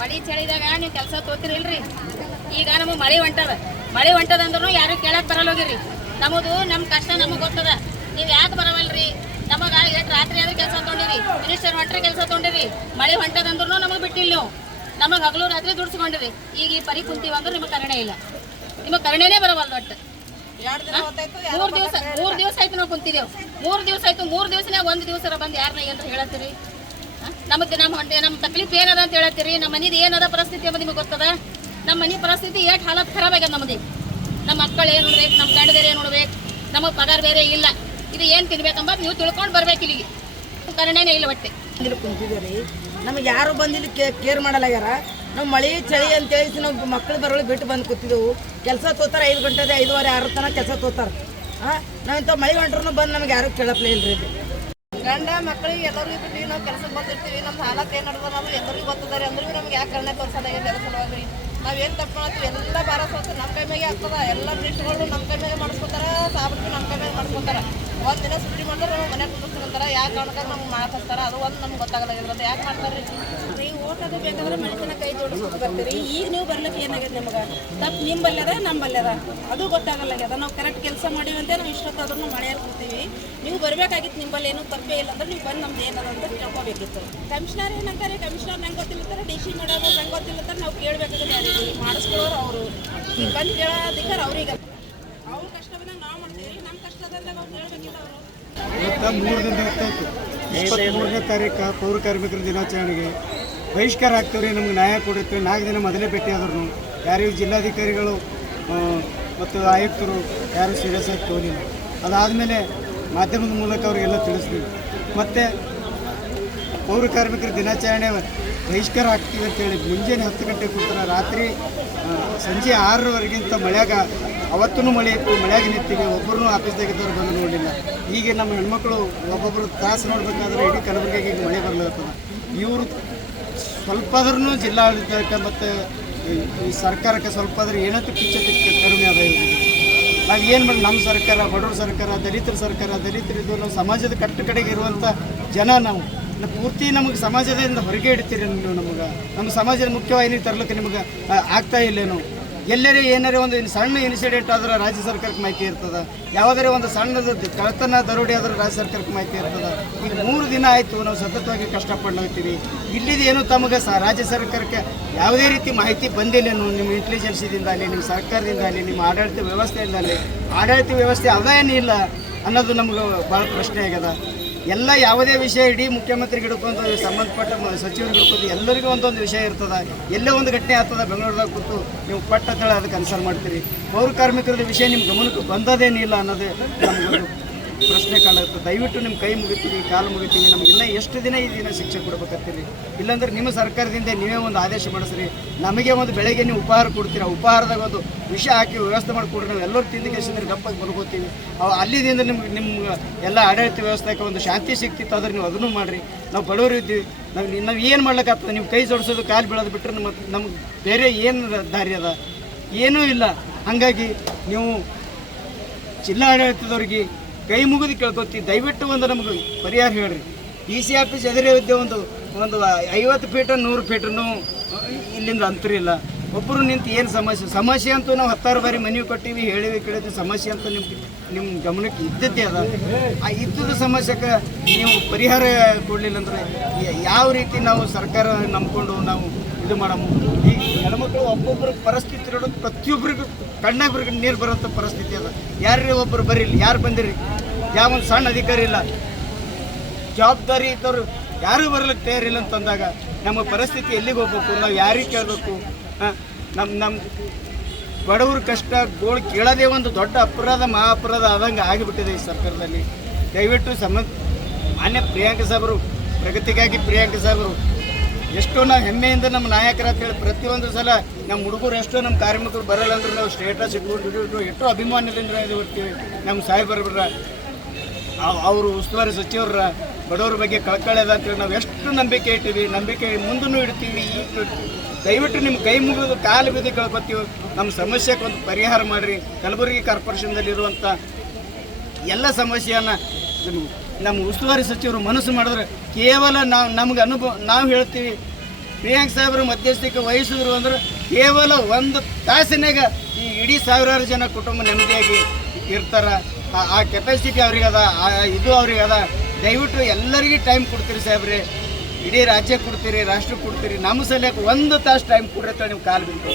ಮಳಿ ಚಳಿದಾಗ ನೀವು ಕೆಲಸ ತೋತಿರಿಲ್ರಿ. ಈಗ ನಮಗೆ ಮಳೆ ಹೊಂಟದ ಅಂದ್ರೂ ಯಾರು ಕೇಳಕ್ ಬರಲ್ಲೋಗಿರಿ. ನಮ್ಮ ಕಷ್ಟ ನಮಗೆ ಗೊತ್ತದ. ನೀವು ಯಾಕೆ ಬರವಲ್ರಿ? ನಮಗೆ ಎಷ್ಟು ರಾತ್ರಿ ಆದ್ರೆ ಕೆಲಸ ತೊಗೊಂಡಿರಿ, ಮಿನಿಸ್ಟರ್ ಹೊಂಟ್ರೆ ಕೆಲಸ ತೊಗೊಂಡಿರಿ. ಮಳೆ ಹೊಂಟದಂದ್ರೂ ನಮಗೆ ಬಿಟ್ಟಿಲ್ಲ. ನೀವು ನಮಗೆ ಹಗಲು ರಾತ್ರಿ ದುಡ್ಸ್ಕೊಂಡಿರಿ. ಈಗ ಈ ಪರಿ ಕುಂತೀವಿ ಅಂದ್ರೆ ನಿಮಗೆ ಕರುಣೆ ಇಲ್ಲ. ನಿಮಗೆ ಕರುಣೆನೇ ಬರವಲ್ದು. ಒಟ್ಟು 3 ದಿವಸ ಆಯ್ತು ನಾವು ಕುಂತಿದ್ದೇವೆ. 3 ದಿವಸ ಆಯ್ತು. 3 ದಿವಸನಾಗ 1 ದಿವಸ ಬಂದು ಯಾರನ್ನ ಏನಂತ ಹೇಳತ್ತೀರಿ? ನಮ್ಮ ತಕ್ಲೀಫ್ ಏನದ ಅಂತ ಹೇಳತ್ತೀರಿ? ನಮ್ಮ ಮನೇದು ಏನದ ಪರಿಸ್ಥಿತಿ ಅನ್ನೋದು ನಿಮಗೆ ಗೊತ್ತದ? ನಮ್ಮ ಮನೆ ಪರಿಸ್ಥಿತಿ ಎಷ್ಟು ಹಾಲತ್ ಖರಾಬ್ ಆಗ್ಯದ. ನಮ್ಮದು ನಮ್ಮ ಮಕ್ಕಳು ಏನು ನೋಡ್ಬೇಕು, ನಮ್ಮ ಗಂಡ ಬೇರೆ ನೋಡ್ಬೇಕು, ನಮಗೆ ಪಗಾರ ಬೇರೆ ಇಲ್ಲ. ಇದು ಏನು ತಿನ್ಬೇಕಂಬದು ನೀವು ತಿಳ್ಕೊಂಡು ಬರ್ಬೇಕು. ಇಲ್ಲಿಗೆ ಕರುಣೆನೇ ಇಲ್ಲ. ಒಟ್ಟೆ ಕುಂತಿದ್ದೀವಿ. ನಮಗೆ ಯಾರು ಬಂದಿಲ್ಲ, ಕೇರ್ ಮಾಡಲಾಗ್ಯಾರ. ನಾವು ಮಳೆ ಚಳಿ ಅಂತೇಳಿ ನಾವು ಮಕ್ಕಳು ಬರೋಳು ಬಿಟ್ಟು ಬಂದು ಕೂತಿದ್ದೆವು. ಕೆಲಸ ತೋತಾರೆ 5 ಗಂಟೆ 5:30 6 ತನಕ ಕೆಲಸ ತೋತಾರೆ. ನಾವಿಂಥ ಮಳೆ ಹೊಂಟ್ರೂ ಬಂದು ನಮ್ಗೆ ಯಾರು ಕೇಳಪ್ಲೇ ಇಲ್ರಿ. ಗಂಡ ಮಕ್ಕಳಿಗೆ ಎಲ್ಲರಿಗೂ ಬಿಟ್ಟು ನಾವು ಕೆಲಸಕ್ಕೆ ಬಂದಿರ್ತೀವಿ. ನಮ್ಮ ಹಾಲತ್ ಏನು ನಡೆದ ನಾವು ಎಲ್ಲರಿಗೂ ಗೊತ್ತದಾರೆ. ಅಂದ್ರೆ ನಮ್ಗೆ ಯಾಕೆ ಕರ್ಣೆ ತೋರಿಸೋದಾಗಿದೆ ಸಲುವಾಗಿ ನಾವೇನು ತಪ್ಪು ಮಾಡ್ತೀವಿ ಎಲ್ಲ ಭಾರ ಸೋತು ನಮ್ಮ ಕೈ ಮ್ಯಾಗೆ ಆಗ್ತದ. ಎಲ್ಲ ಮಿನಿಸ್ಟ್ರುಗಳು ನಮ್ಮ ಕೈ ಮ್ಯಾಗೆ ಮಾಡಿಸ್ಕೊತಾರ, ಸಾಬ್ರು ನಮ್ಮ ಕೈ ಮ್ಯಾಗೆ ಮಾಡಿಸ್ಕೊತಾರ. ಒಂದು ದಿನ ಸುಟ್ಟಿ ಮಾಡಿದ್ರೆ ನಾವು ಮನೆಗೆ ಕುಂದಿಸ್ಕೊಂತಾರ. ಯಾಕೆ ಕಾರಣಕ್ಕಾಗಿ ನಮ್ಗೆ ಮಾಡಕ್ಕಿಸ್ತಾರ ಅದು ಒಂದು ನಮ್ಗೆ ಗೊತ್ತಾಗಲಾಗಿರೋದು. ಯಾಕೆ ಮಾಡ್ತಾರೆ ರೀ? ಓಟ್ ಅದು ಬೇಕಾದ್ರೆ ಮನುಷ್ಯನ ಕೈ ಜೋಡಿಸ್ಕೊಂಡು ಬರ್ತೀರಿ. ಈಗ ನೀವು ಬರ್ಲಿಕ್ಕೆ ಏನಾಗಿದೆ? ನಿಮಗೆ ತಪ್ಪು ನಿಮ್ಮ ಬಲ್ಯದ ನಮ್ಮ ಬಲ್ಯದ ಅದು ಗೊತ್ತಾಗಲಾಗ್ಯದ. ನಾವು ಕರೆಕ್ಟ್ ಕೆಲಸ ಮಾಡೀವಂತೆ ನಾವು ಇಷ್ಟೊತ್ತಾದ್ರೂ ಮಳೆಯಲ್ಲಿ ಕೂತೀವಿ. ನೀವು ಬರಬೇಕಾಗಿತ್ತು. ನಿಮ್ಮಲ್ಲಿ ಏನೂ ತಪ್ಪೇ ಇಲ್ಲ ಅಂದ್ರೆ ನೀವು ಬಂದು ನಮ್ದು ಏನದ ಅಂತ ತಿಳ್ಕೊಬೇಕಿತ್ತು. ಕಮಿಷನರ್ ಏನಂತಾರೆ? ಕಮಿಷನರ್ ನಂಗೆ ಗೊತ್ತಿಲ್ಲತಾರೆ, ಡಿ ಸಿ ಮಾಡೋದು ನಂಗೆ ಗೊತ್ತಿಲ್ಲತಾರೆ. ನಾವು ಕೇಳಬೇಕಾದ್ರೆ ಯಾರಿಗೆ ಮಾಡಿಸ್ಕೊಳ್ಳೋರು ಅವರು. ಈಗ ಬಂದು ಕೇಳೋ ಅಧಿಕಾರ ಅವ್ರಿಗೆ. ಅವ್ರ ಕಷ್ಟ ಬಂದಾಗ ನಾವು ಮಾಡ್ತೀವಿ, ನಮ್ಮ ಕಷ್ಟದಂದಾಗ ಅವ್ರು ಹೇಳ್ಬೇಕಿಲ್ಲ. ಅವರು ಇವತ್ತು 3 ದಿನ ಹೊತ್ತಾಯ್ತು. 23ನೇ ತಾರೀಕು ಪೌರ ಕಾರ್ಮಿಕರ ದಿನಾಚರಣೆಗೆ ಬಹಿಷ್ಕಾರ ಆಗ್ತೀವಿ ರೀ. ನಮ್ಗೆ ನ್ಯಾಯ ಕೊಡುತ್ತೆ. 4 ದಿನ ಮೊದಲೇ ಭೇಟಿ ಆದ್ರು ಯಾರಿಗೂ ಜಿಲ್ಲಾಧಿಕಾರಿಗಳು ಮತ್ತು ಆಯುಕ್ತರು ಯಾರು ಸೀರಿಯಸ್ ಆಗಿ ತೋಲಿಲ್ಲ. ಅದಾದಮೇಲೆ ಮಾಧ್ಯಮದ ಮೂಲಕ ಅವರಿಗೆಲ್ಲ ತಿಳಿಸ್ತೀವಿ. ಮತ್ತು ಪೌರ ಕಾರ್ಮಿಕರ ದಿನಾಚರಣೆ ಬಹಿಷ್ಕಾರ ಆಗ್ತೀವಿ ಅಂತೇಳಿ ಮುಂಜಾನೆ 10 ಗಂಟೆಗೆ ಕೂತಾರೆ. ರಾತ್ರಿ ಸಂಜೆ 6ರವರೆಗಿಂತ ಮಳೆಯಾಗ ಅವತ್ತೂ ಮಳೆ ಇತ್ತು. ಮಳೆಯಾಗ ನಿಂತೀವಿ. ಒಬ್ಬರೂ ಆಫೀಸ್ದಾಗಿದ್ದವ್ರು ಬಂದು ನೋಡಲಿಲ್ಲ. ಈಗ ನಮ್ಮ ಹೆಣ್ಮಕ್ಳು ಒಬ್ಬೊಬ್ಬರು ತಾಸು ನೋಡ್ಬೇಕಾದ್ರೆ ಇಡೀ ಕಲಬುರಗಿಗೆ ಈಗ ಮಳೆ ಬರ್ಲತ್ತದ. ಇವರು ಸ್ವಲ್ಪ ಆದ್ರೂ ಜಿಲ್ಲಾಡಳಿತಕ್ಕೆ ಮತ್ತು ಈ ಸರ್ಕಾರಕ್ಕೆ ಸ್ವಲ್ಪ ಆದ್ರೆ ಏನಂತ ಕಿಚ್ಚತೆ ಕಡಿಮೆ ಅದ. ನಾವು ಏನು ಮಾಡಿ ನಮ್ಮ ಸರ್ಕಾರ, ಬಡವ್ರ ಸರ್ಕಾರ, ದಲಿತರ ಸರ್ಕಾರ, ದಲಿತರಿದ್ದು ನಾವು ಸಮಾಜದ ಕಡೆಗೆ ಇರುವಂಥ ಜನ ನಾವು ಪೂರ್ತಿ ನಮಗೆ ಸಮಾಜದಿಂದ ಹೊರಗೆ ಇಡ್ತೀರಿ ನೀವು. ನಮಗೆ ನಮ್ಮ ಸಮಾಜದ ಮುಖ್ಯವಾಹಿನಿ ತರಲಿಕ್ಕೆ ನಿಮಗೆ ಆಗ್ತಾ ಇಲ್ಲೇನು? ಎಲ್ಲರೇ ಏನಾರೇ ಒಂದು ಸಣ್ಣ ಇನ್ಸಿಡೆಂಟ್ ಆದ್ರೆ ರಾಜ್ಯ ಸರ್ಕಾರಕ್ಕೆ ಮಾಹಿತಿ ಇರ್ತದೆ. ಯಾವುದೇ ಒಂದು ಸಣ್ಣದು ಕಳ್ಳತನ ದರೋಡೆ ಆದ್ರೆ ರಾಜ್ಯ ಸರ್ಕಾರಕ್ಕೆ ಮಾಹಿತಿ ಇರ್ತದೆ. ಈಗ 3 ದಿನ ಆಯಿತು ನಾವು ಸತತವಾಗಿ ಕಷ್ಟಪಡ್ಲಾಗ್ತೀವಿ. ಇಲ್ಲಿದ್ದು ಏನು ತಮಗೆ ರಾಜ್ಯ ಸರ್ಕಾರಕ್ಕೆ ಯಾವುದೇ ರೀತಿ ಮಾಹಿತಿ ಬಂದಿಲ್ಲೇನು? ನಿಮ್ಮ ಇಂಟೆಲಿಜೆನ್ಸಿದಿಂದ ಆಗಲಿ, ನಿಮ್ಮ ಸರ್ಕಾರದಿಂದ ಆಗಲಿ, ನಿಮ್ಮ ಆಡಳಿತ ವ್ಯವಸ್ಥೆಯಿಂದ ಆಗಲಿ. ಆಡಳಿತ ವ್ಯವಸ್ಥೆ ಅದೇನೂ ಇಲ್ಲ ಅನ್ನೋದು ನಮ್ಗೆ ಭಾಳ ಪ್ರಶ್ನೆ ಆಗ್ಯದ. ಎಲ್ಲ ಯಾವುದೇ ವಿಷಯ ಇಡೀ ಮುಖ್ಯಮಂತ್ರಿಗೆ ಹಿಡ್ಕೊಂಡು ಸಂಬಂಧಪಟ್ಟ ಸಚಿವರಿಗೆ ಹಿಡ್ಕೊಂಡು ಎಲ್ಲರಿಗೂ ಒಂದೊಂದು ವಿಷಯ ಇರ್ತದೆ. ಎಲ್ಲೇ ಒಂದು ಘಟನೆ ಆಗ್ತದೆ ಬೆಂಗಳೂರದಾಗ ಕೂತು ನೀವು ಪಟ್ಟಂತೇಳಿ ಅದಕ್ಕೆ ಅನ್ಸರ್ ಮಾಡ್ತೀರಿ. ಪೌರ ಕಾರ್ಮಿಕರ ವಿಷಯ ನಿಮ್ಮ ಗಮನಕ್ಕೆ ಬಂದದೇನಿಲ್ಲ ಅನ್ನೋದೇ ನಮಗೊಂದು ಪ್ರಶ್ನೆ ಕಾಣುತ್ತೆ. ದಯವಿಟ್ಟು ನಿಮ್ಮ ಕೈ ಮುಗಿತೀವಿ, ಕಾಲು ಮುಗಿತೀವಿ. ನಮ್ಗೆ ಇನ್ನೂ ಎಷ್ಟು ದಿನ ಈ ದಿನ ಶಿಕ್ಷೆ ಕೊಡ್ಬೇಕಂತೀರಿ? ಇಲ್ಲಾಂದ್ರೆ ನಿಮ್ಮ ಸರ್ಕಾರದಿಂದ ನೀವೇ ಒಂದು ಆದೇಶ ಮಾಡಿಸ್ರಿ. ನಮಗೆ ಒಂದು ಬೆಳಗ್ಗೆ ನೀವು ಉಪಹಾರ ಕೊಡ್ತೀರ, ಉಪಹಾರದಾಗ ಒಂದು ವಿಷ ಹಾಕಿ ವ್ಯವಸ್ಥೆ ಮಾಡಿಕೊಡ್ರಿ. ನಾವು ಎಲ್ಲರೂ ತಿಂದು ಕೇಸಿದ್ರೆ ಗಪ್ಪಾಗಿ ಮಲ್ಕೋತೀವಿ. ಅಲ್ಲಿದಿಂದ ನಿಮ್ಮ ಎಲ್ಲ ಆಡಳಿತ ವ್ಯವಸ್ಥೆಗೆ ಒಂದು ಶಾಂತಿ ಸಿಕ್ತಿತ್ತು ಆದರೆ ನೀವು ಅದನ್ನು ಮಾಡಿರಿ. ನಾವು ಬಡವರು ಇದ್ದೀವಿ. ನಾವು ಏನು ಮಾಡ್ಲಿಕ್ಕಾಗ್ತದೆ? ನೀವು ಕೈ ಜೋಡಿಸೋದು, ಕಾಲು ಬೀಳೋದು ಬಿಟ್ಟರೆ ನಮ್ಗೆ ಬೇರೆ ಏನು ದಾರಿ ಅದ? ಏನೂ ಇಲ್ಲ. ಹಾಗಾಗಿ ನೀವು ಜಿಲ್ಲಾಡಳಿತದವ್ರಿಗೆ ಕೈ ಮುಗಿದು ಕೇಳ್ಕೊತೀವಿ. ದಯವಿಟ್ಟು ಒಂದು ನಮಗೆ ಪರಿಹಾರ ಹೇಳ್ರಿ. DC ಆಫೀಸ್ ಎದುರೇ ಇದ್ದೆ ಒಂದು 50 ಫೀಟ್ 100 ಫೀಟನ್ನು ಇಲ್ಲಿಂದ ಅಂತರಿಲ್ಲ. ಒಬ್ಬರು ನಿಂತು ಏನು ಸಮಸ್ಯೆ ಅಂತೂ ನಾವು 10 ಬಾರಿ ಮನವಿ ಕೊಟ್ಟಿವಿ, ಹೇಳಿವಿ, ಕೇಳಿದ್ವಿ. ಸಮಸ್ಯೆ ಅಂತೂ ನಿಮ್ಮ ಗಮನಕ್ಕೆ ಇದ್ದದ್ದೇ ಅದ. ಆ ಇದ್ದದ ಸಮಸ್ಯೆಗೆ ನೀವು ಪರಿಹಾರ ಕೊಡಲಿಲ್ಲ ಅಂದರೆ ಯಾವ ರೀತಿ ನಾವು ಸರ್ಕಾರ ನಂಬ್ಕೊಂಡು ನಾವು ಇದು ಮಾಡಮ್ಮ? ಈ ಹೆಣ್ಮಕ್ಳು ಒಬ್ಬೊಬ್ಬರ ಪರಿಸ್ಥಿತಿ ನೋಡೋದು ಪ್ರತಿಯೊಬ್ಬರಿಗೂ ಕಣ್ಣಾಗ ನೀರು ಬರೋಂಥ ಪರಿಸ್ಥಿತಿ ಅದ. ಯಾರೇ ಒಬ್ಬರು ಬರೀಲಿ, ಯಾರು ಬಂದಿರಿ? ಯಾವ ಒಂದು ಸಣ್ಣ ಅಧಿಕಾರಿ ಇಲ್ಲ, ಜವಾಬ್ದಾರಿ ಇದ್ದವರು ಯಾರೂ ಬರ್ಲಿಕ್ಕೆ ತಯಾರಿಲ್ಲ ಅಂತಂದಾಗ ನಮ್ಮ ಪರಿಸ್ಥಿತಿ ಎಲ್ಲಿಗೆ ಹೋಗ್ಬೇಕು? ನಾವು ಯಾರಿಗೆ ಕೇಳಬೇಕು? ನಮ್ಮ ಬಡವ್ರ ಕಷ್ಟ ಗೋಳು ಕೇಳೋದೇ ಒಂದು ದೊಡ್ಡ ಅಪರಾಧ, ಮಹಾ ಅಪರಾಧ ಆದಂಗೆ ಆಗಿಬಿಟ್ಟಿದೆ ಈ ಸರ್ಕಾರದಲ್ಲಿ. ದಯವಿಟ್ಟು ಮಾನ್ಯ ಪ್ರಿಯಾಂಕ ಸಾಹೇಬರು, ಪ್ರಗತಿಗಾಗಿ ಪ್ರಿಯಾಂಕ ಸಾಹೇಬರು ಎಷ್ಟೋ ನಾವು ಹೆಮ್ಮೆಯಿಂದ ನಮ್ಮ ನಾಯಕರ ಅಂತೇಳಿ ಪ್ರತಿಯೊಂದು ಸಲ ನಮ್ಮ ಹುಡುಗರು ಎಷ್ಟೋ ನಮ್ಮ ಕಾರ್ಮಿಕರು ಬರಲ್ಲ ಅಂದ್ರೆ ನಾವು ಸ್ಟೇಟಸ್ ಇಟ್ಕೊಂಡು ಎಷ್ಟೋ ಅಭಿಮಾನದಿಂದ ಬರ್ತೀವಿ. ನಮ್ಮ ಸಾಹೇಬರ ಅವರು ಉಸ್ತುವಾರಿ ಸಚಿವರ ಬಡವರ ಬಗ್ಗೆ ಕಳ್ಕಳಿ ಅದ ಅಂತೇಳಿ ನಾವು ಎಷ್ಟು ನಂಬಿಕೆ ಇಟ್ಟಿವಿ, ನಂಬಿಕೆ ಮುಂದೂ ಇಡ್ತೀವಿ. ಈಗ ದಯವಿಟ್ಟು ನಿಮ್ಮ ಕೈ ಮುಗಿದು ಕಾಲು ಬಿದ್ದು ಕೇಳ್ಕೊತೀವಿ. ನಮ್ಮ ಸಮಸ್ಯೆಗೆ ಒಂದು ಪರಿಹಾರ ಮಾಡಿರಿ. ಕಲಬುರಗಿ ಕಾರ್ಪೊರೇಷನ್ದಲ್ಲಿರುವಂಥ ಎಲ್ಲ ಸಮಸ್ಯೆಯನ್ನು ನಮ್ಮ ಉಸ್ತುವಾರಿ ಸಚಿವರು ಮನಸ್ಸು ಮಾಡಿದ್ರೆ ಕೇವಲ ನಮ್ಗೆ ನಾವು ಹೇಳ್ತೀವಿ ಪ್ರಿಯಾಂಕ್ ಸಾಹೇಬರು ಮಧ್ಯಸ್ಥಿಕೆ ವಹಿಸಿದ್ರು ಅಂದ್ರೆ ಕೇವಲ 1 ತಾಸಿನಾಗ ಈ ಇಡೀ ಸಾವಿರಾರು ಜನ ಕುಟುಂಬ ನೆಮ್ಮದಿಯಾಗಿ ಇರ್ತಾರ. ಆ ಕೆಪಾಸಿಟಿ ಅವ್ರಿಗದ, ಇದು ಅವ್ರಿಗದ. ದಯವಿಟ್ಟು ಎಲ್ಲರಿಗೂ ಟೈಮ್ ಕೊಡ್ತೀರಿ ಸಾಹೇಬ್ರಿ, ಇಡೀ ರಾಜ್ಯ ಕೊಡ್ತೀರಿ, ರಾಷ್ಟ್ರ ಕೊಡ್ತೀರಿ, ನಮ್ಮ ಸಲಕ್ಕೆ 1 ತಾಸು ಟೈಮ್ ಕೊಡ್ರಿ ಅಂತ ನಿಮ್ಮ ಕಾಲು ಬಿದ್ದು